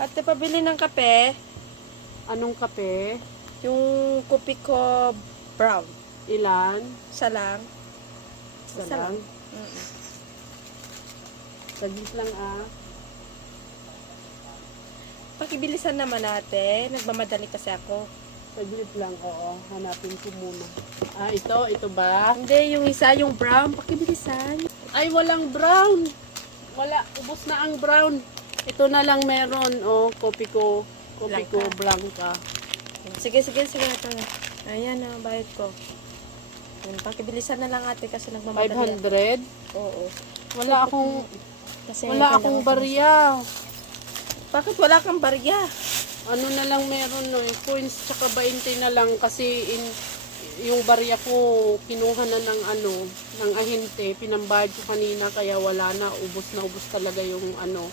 Ate, pabili ng kape. Anong kape? Yung kopi ko brown. Ilan? Isa lang. Isa Isa lang. Saglit lang ah. Pakibilisan naman ate. Nagmamadali kasi ako. Saglit lang, oo. Hanapin ko muna. Ah, ito? Ito ba? Hindi, yung isa, yung brown. Pakibilisan. Ay, walang brown. Wala, ubos na ang brown. Ito na lang meron. Oh, kopi ko. Kopi ko, blanca. Sige, sige, sige. Ito na. Ayan na, bayad ko. Yun, pakibilisan na lang ate kasi nagmamadali ako. 500? Oo. Wala akong, Kasi wala kailangan akong ko- barya. Bakit wala kang barya? Ano na lang meron, no? Yung coins tsaka 20 na lang kasi in, yung barya ko kinuha na ng ano, ng ahente, pinambayad ko kanina kaya wala na, ubos na ubos talaga yung ano.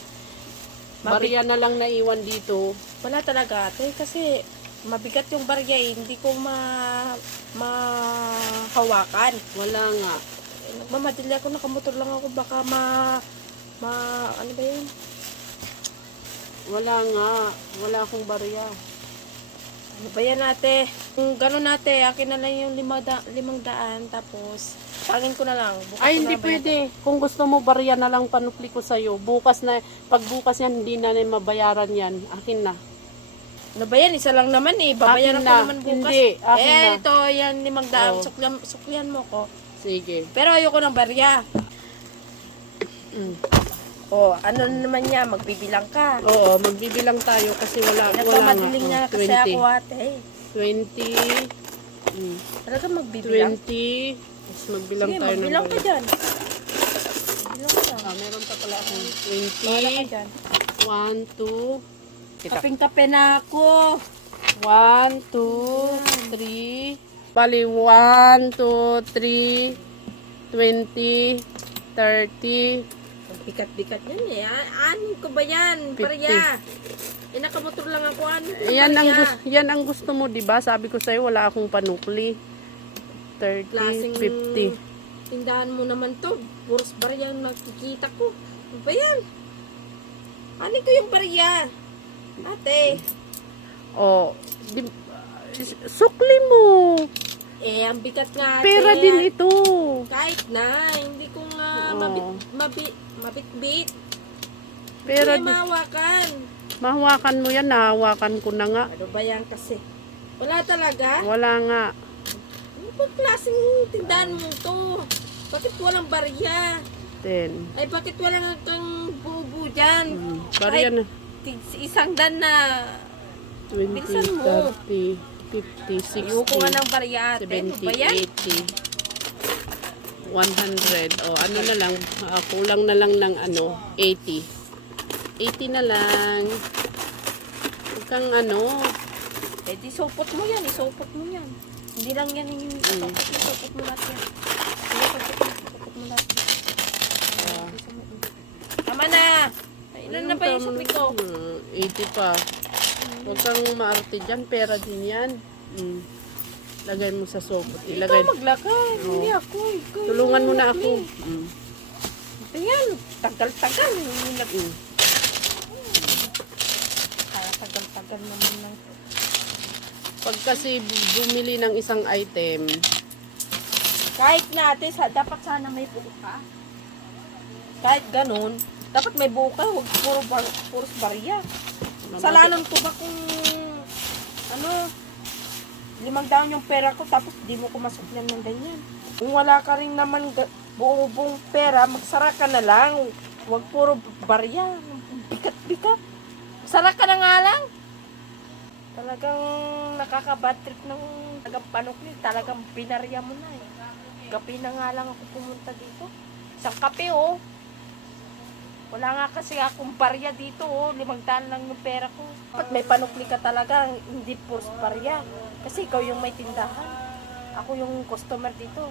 Barya na lang naiwan dito. Wala talaga ate kasi mabigat yung barya eh. Hindi ko ma mahawakan. Wala nga. Nagmamadali ako, nakamotor lang ako. Baka ma... ma... ano ba yan? Wala nga. Wala akong barya. Ano ba yan ate? Kung gano'n ate, akin na lang yung lima da, limang daan. Tapos, pagin ko na lang. Bukas Ay, ko hindi na pwede. Kung gusto mo, barya na lang panupli ko sa'yo. Bukas na, pag bukas yan, hindi na na mabayaran yan. Akin na. Ano ba yan? Isa lang naman eh. Babayaran Akin ko na. naman bukas. Hindi, akin eh, na. ito, yan limang daan. Oh. Suklian, suklian mo ko. Sige. Pero ayoko ng barya. Mm. O, ano naman niya, magbibilang ka. Oo, magbibilang tayo kasi wala, wala nga. Oh, kasi ako ate. 20, mm, Talaga magbibilang. 20, tapos magbilang Sige, tayo ng magbilang ka buhay. dyan. Magbilang ka dyan. Ah, meron pa pala akong Wala ka 20, dyan. 1, 2, Kaping kape na ako. 1, 2, 3, bali 1, 2, 3, 20, 30, Bikat-bikat yan eh. Anin ko ba yan? 50. Barya. Eh, nakamotor lang ako. Ano ko yan ang, gusto, yan ang gusto mo, di ba? Sabi ko sa'yo, wala akong panukli. 30, Klaseng 50. tindahan mo naman to. Puros barya ang nakikita ko. Ano ba yan? Anin ko yung barya? Ate. Oh, di, sukli mo. Eh, ang bigat nga ate. Pera din ito. Kahit na, hindi ko nga Oo. mabit, mabit, mabit-bit. Pera Hindi mahawakan. Mahawakan mo yan, nahawakan ko na nga. Ano ba yan kasi? Wala talaga? Wala nga. Ano ba klaseng tindahan mo to? Bakit walang barya? 10. Ay, bakit walang kang bubo dyan? Mm. Bariya na. Isang dan na. 20, Bilisan mo. 30, 50, 60, Ayoko nga ng barya ate. Ano 70, ba yan? 80, 100. O, ano na lang, ah, kulang na lang ng ano, 80. 80 na lang. Huwag kang ano, Eh, di supot mo yan. Isupot mo yan. Hindi lang yan yung Mm. supot mo. Supot mo lahat yan. Supot mo. Supot mo lahat. ah, Tama na! Ay, Ilan na ba yung sukli ko? na, 80 pa. Huwag kang maarte dyan, pera din yan. Mm. Lagay mo sa sobot. Ilagay. Ikaw maglakay. Hindi ako. Ikaw Tulungan mo na ako. Mm. Ayan. Tagal-tagal. Hindi na Mm. Kaya tagal-tagal naman lang. Pag kasi bumili ng isang item, Kahit natin, sa, dapat sana may buka. Kahit ganun, dapat may buka. Huwag puro bar, puros barya. Salanon ko ba kung ano, limang daon yung pera ko tapos di mo ko masuklan ng ganyan. Kung wala ka rin naman buong-buong pera, magsara ka na lang. Huwag puro barya. Bikat-bikat. Sara ka na nga lang. Talagang nakaka-bad trip ng taga-panukli. Talagang binarya mo na eh. Gabi na nga lang ako pumunta dito. Isang kape oh. Wala nga kasi akong barya dito oh. Limang daan lang yung pera ko. Dapat may panukli ka talaga. Hindi purs barya. Kasi ikaw yung may tindahan. Ako yung customer dito.